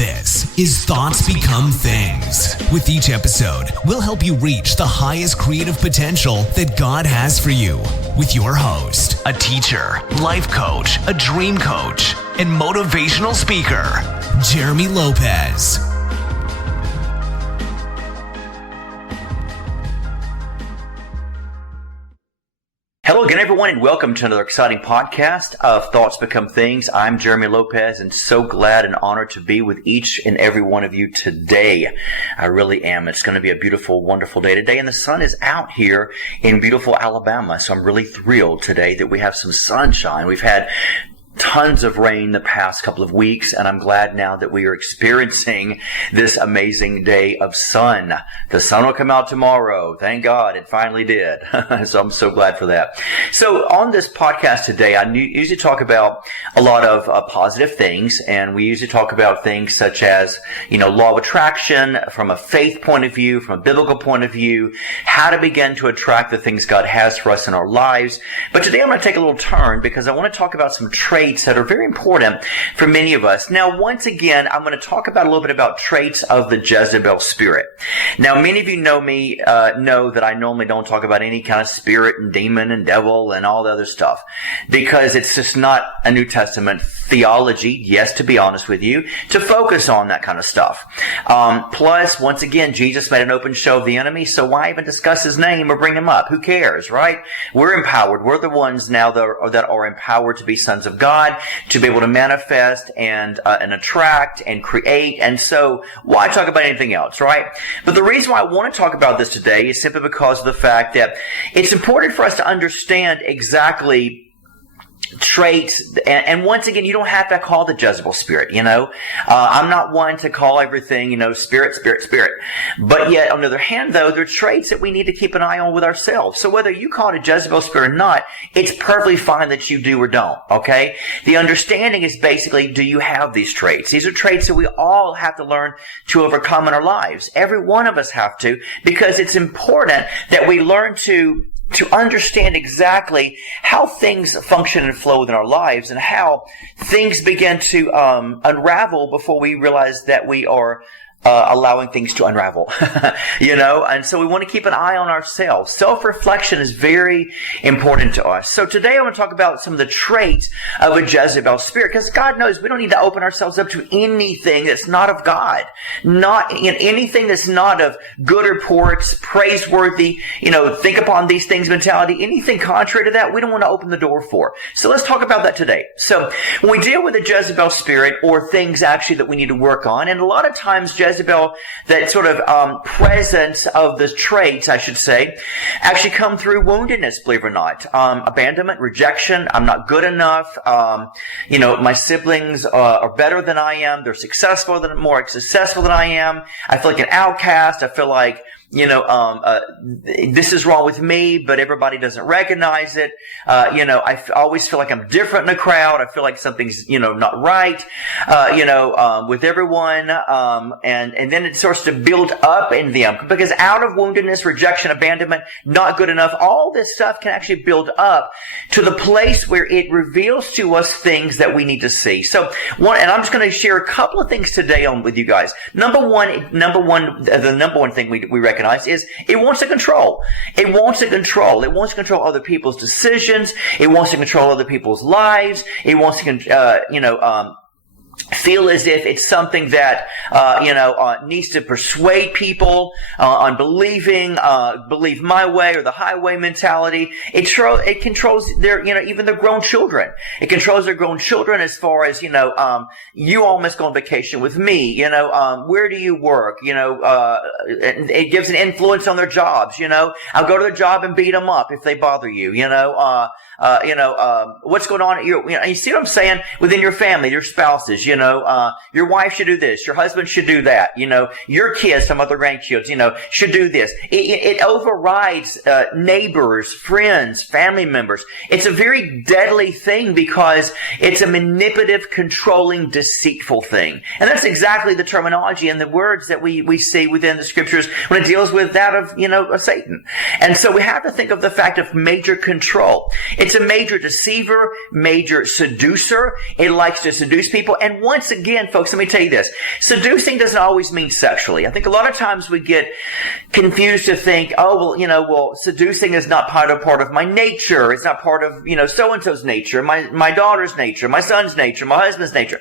This is Thoughts Become Things. With each episode, we'll help you reach the highest creative potential that God has for you. With your host, a teacher, life coach, a dream coach, and motivational speaker, Jeremy Lopez. Hello again, everyone, and welcome to another exciting podcast of Thoughts Become Things. I'm Jeremy Lopez, and so glad and honored to be with each and every one of you today. I really am. It's going to be a beautiful, wonderful day today, and the sun is out here in beautiful Alabama, so I'm really thrilled today that we have some sunshine. We've had tons of rain the past couple of weeks, and I'm glad now that we are experiencing this amazing day of sun. The sun will come out tomorrow. Thank God it finally did. So I'm so glad for that. So on this podcast today, I usually talk about a lot of positive things, and we usually talk about things such as, law of attraction from a faith point of view, from a biblical point of view, how to begin to attract the things God has for us in our lives. But today I'm going to take a little turn because I want to talk about some traits that are very important for many of us. Now, once again, I'm going to talk about a little bit about traits of the Jezebel spirit. Now, many of you know me, know that I normally don't talk about any kind of spirit and demon and devil and all the other stuff because it's just not a New Testament theology, yes, to be honest with you, to focus on that kind of stuff. Plus, once again, Jesus made an open show of the enemy, so why even discuss his name or bring him up? Who cares, right? We're empowered. We're the ones now that are empowered to be sons of God, to be able to manifest and attract and create. And so why talk about anything else, right? But the reason why I want to talk about this today is simply because of the fact that it's important for us to understand exactly traits, and once again, you don't have to call the Jezebel spirit, I'm not one to call everything, spirit. But yet, on the other hand, though, there are traits that we need to keep an eye on with ourselves. So whether you call it a Jezebel spirit or not, it's perfectly fine that you do or don't, okay? The understanding is basically, do you have these traits? These are traits that we all have to learn to overcome in our lives. Every one of us have to, because it's important that we learn to understand exactly how things function and flow within our lives and how things begin to unravel before we realize that we are allowing things to unravel, and so we want to keep an eye on ourselves. Self-reflection is very important to us. So today I want to talk about some of the traits of a Jezebel spirit, because God knows we don't need to open ourselves up to anything that's not of God, not in anything that's not of good reports, praiseworthy, think upon these things mentality, anything contrary to that, we don't want to open the door for. So let's talk about that today. So when we deal with a Jezebel spirit or things actually that we need to work on, and a lot of times Jezebel, that sort of presence of the traits, I should say, actually come through woundedness, believe it or not. Abandonment, rejection, I'm not good enough, my siblings are better than I am, they're more successful than I am, I feel like an outcast, I feel like this is wrong with me, but everybody doesn't recognize it. I always feel like I'm different in the crowd. I feel like something's, not right, with everyone. And then it starts to build up in them because out of woundedness, rejection, abandonment, not good enough, all this stuff can actually build up to the place where it reveals to us things that we need to see. So and I'm just going to share a couple of things today with you guys. The number one thing we recognize is it wants to control. It wants to control. It wants to control other people's decisions. It wants to control other people's lives. It wants to, feel as if it's something that, needs to persuade people on believe my way or the highway mentality. It controls their, even their grown children. It controls their grown children as far as, you all must go on vacation with me, where do you work? It gives an influence on their jobs, I'll go to their job and beat them up if they bother you, what's going on? You see what I'm saying? Within your family, your spouses, your wife should do this, your husband should do that, your kids, some other grandkids, should do this. It overrides neighbors, friends, family members. It's a very deadly thing because it's a manipulative, controlling, deceitful thing. And that's exactly the terminology and the words that we see within the scriptures when it deals with that of, Satan. And so we have to think of the fact of major control. It's a major deceiver, major seducer. It likes to seduce people. And once again, folks, let me tell you this. Seducing doesn't always mean sexually. I think a lot of times we get confused to think, seducing is not part of my nature. It's not part of, so-and-so's nature, my daughter's nature, my son's nature, my husband's nature.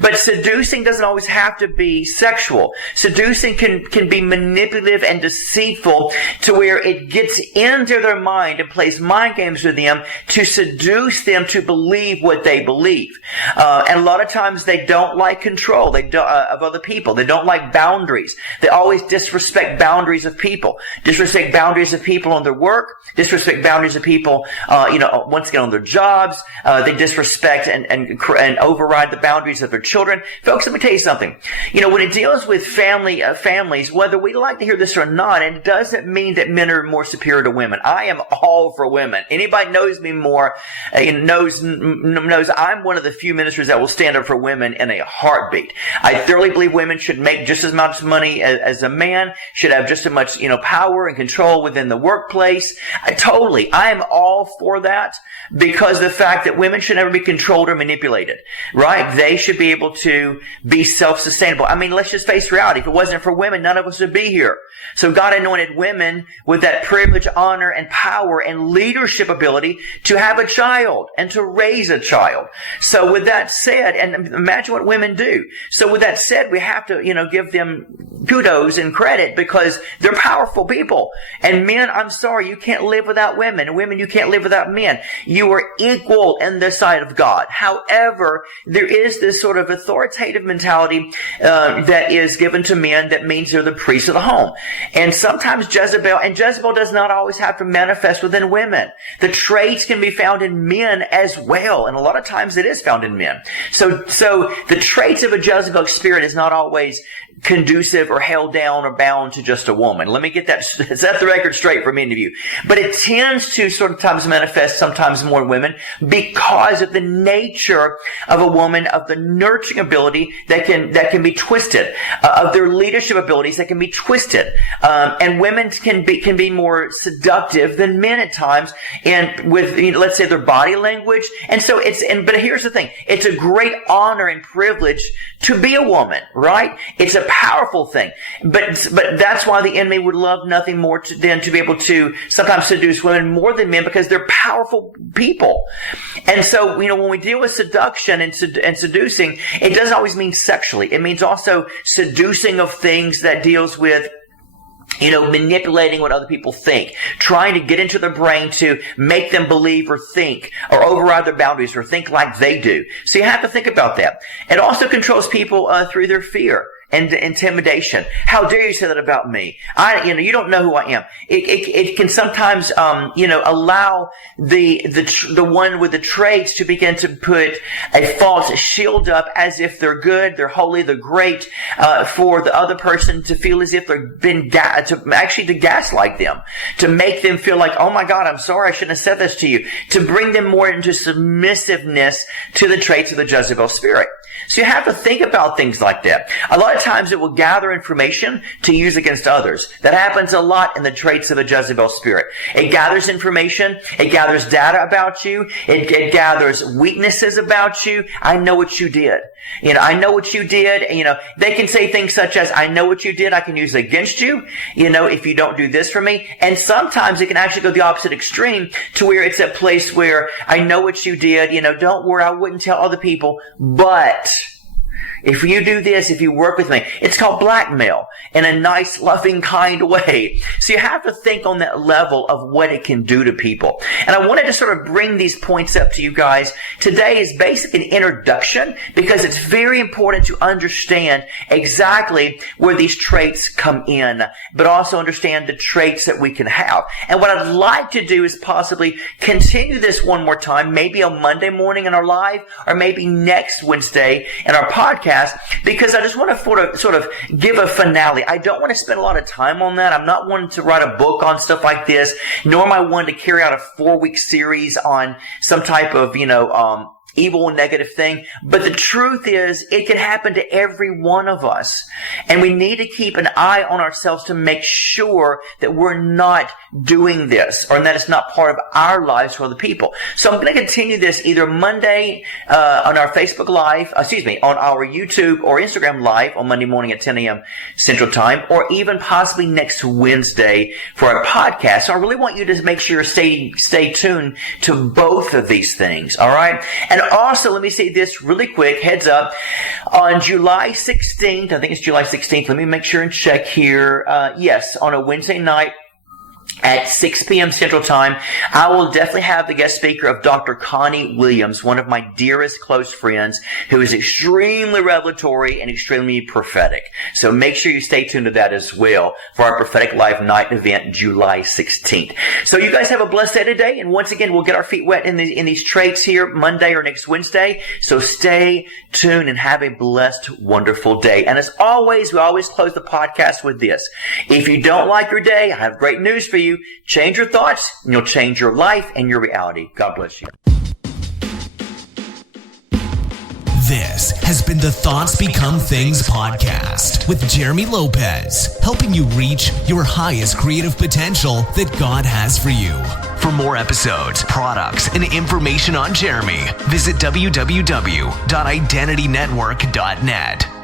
But seducing doesn't always have to be sexual. Seducing can be manipulative and deceitful to where it gets into their mind and plays mind games with them to seduce them to believe what they believe. And a lot of times they don't like control of other people. They don't like boundaries. They always disrespect boundaries of people. Disrespect boundaries of people on their work. Disrespect boundaries of people, once again on their jobs. They disrespect and override the boundaries of their children. Folks, let me tell you something. When it deals with families, whether we like to hear this or not, it doesn't mean that men are more superior to women. I am all for women. Anybody knows me more knows I'm one of the few ministers that will stand up for women in a heartbeat. I thoroughly believe women should make just as much money as a man, should have just as much, power and control within the workplace. I am all for that, because the fact that women should never be controlled or manipulated, right? They should be able to be self-sustainable. I mean, let's just face reality. If it wasn't for women, none of us would be here. So God anointed women with that privilege, honor, and power and leadership ability to have a child and to raise a child. So with that said, and imagine what women do. So with that said, we have to, give them kudos and credit, because they're powerful people. And men, I'm sorry, you can't live without women. And women, you can't live without men. You are equal in the sight of God. However, there is this sort of authoritative mentality that is given to men that means they're the priests of the home. And sometimes Jezebel does not always have to manifest within women. The traits can be found in men as well. And a lot of times it is found in men. So the traits of a Jezebel spirit is not always conducive or held down or bound to just a woman. Let me get that, set the record straight for many of you. But it tends to sometimes manifest sometimes more in women because of the nature of a woman, of the nurturing ability that can be twisted, of their leadership abilities that can be twisted. And women can be more seductive than men at times, and with, let's say, their body language. And so but here's the thing. It's a great honor and privilege to be a woman, right? It's a powerful thing. But that's why the enemy would love nothing more than to be able to sometimes seduce women more than men, because they're powerful people. And so, when we deal with seduction and seducing, it doesn't always mean sexually. It means also seducing of things that deals with manipulating what other people think, trying to get into their brain to make them believe or think or override their boundaries or think like they do. So you have to think about that. It also controls people through their fear and intimidation. How dare you say that about me? You don't know who I am. It can sometimes, allow the one with the traits to begin to put a false shield up as if they're good, they're holy, they're great, for the other person to feel as if they've been to gaslight them, to make them feel like, oh my God, I'm sorry, I shouldn't have said this to you, to bring them more into submissiveness to the traits of the Jezebel spirit. So you have to think about things like that. A lot of times it will gather information to use against others. That happens a lot in the traits of a Jezebel spirit. It gathers information. It gathers data about you. It gathers weaknesses about you. I know what you did. I know what you did. They can say things such as, I know what you did. I can use it against you, if you don't do this for me. And sometimes it can actually go the opposite extreme to where it's that place where I know what you did. Don't worry. I wouldn't tell other people, but if you do this, if you work with me, it's called blackmail in a nice, loving, kind way. So you have to think on that level of what it can do to people. And I wanted to sort of bring these points up to you guys. Today is basically an introduction, because it's very important to understand exactly where these traits come in, but also understand the traits that we can have. And what I'd like to do is possibly continue this one more time, maybe on Monday morning in our live, or maybe next Wednesday in our podcast, because I just want to sort of give a finale. I don't want to spend a lot of time on that. I'm not wanting to write a book on stuff like this, nor am I one to carry out a 4-week series on some type of, evil and negative thing. But the truth is, it can happen to every one of us. And we need to keep an eye on ourselves to make sure that we're not doing this, or that it's not part of our lives for other people. So I'm going to continue this either Monday on our Facebook Live, on our YouTube or Instagram Live on Monday morning at 10 a.m. Central Time, or even possibly next Wednesday for our podcast. So I really want you to make sure you stay tuned to both of these things, all right? And also, let me say this really quick, heads up, on July 16th, I think it's July 16th, let me make sure and check here, yes, on a Wednesday night, at 6 p.m. Central Time, I will definitely have the guest speaker of Dr. Connie Williams, one of my dearest close friends, who is extremely revelatory and extremely prophetic. So make sure you stay tuned to that as well for our Prophetic Live Night event, July 16th. So you guys have a blessed day today, and once again, we'll get our feet wet in these traits here Monday or next Wednesday. So stay tuned and have a blessed, wonderful day. And as always, we always close the podcast with this. If you don't like your day, I have great news for you. Change your thoughts, and you'll change your life and your reality. God bless you. This has been the Thoughts Become Things podcast with Jeremy Lopez, helping you reach your highest creative potential that God has for you. For more episodes, products, and information on Jeremy, visit www.identitynetwork.net.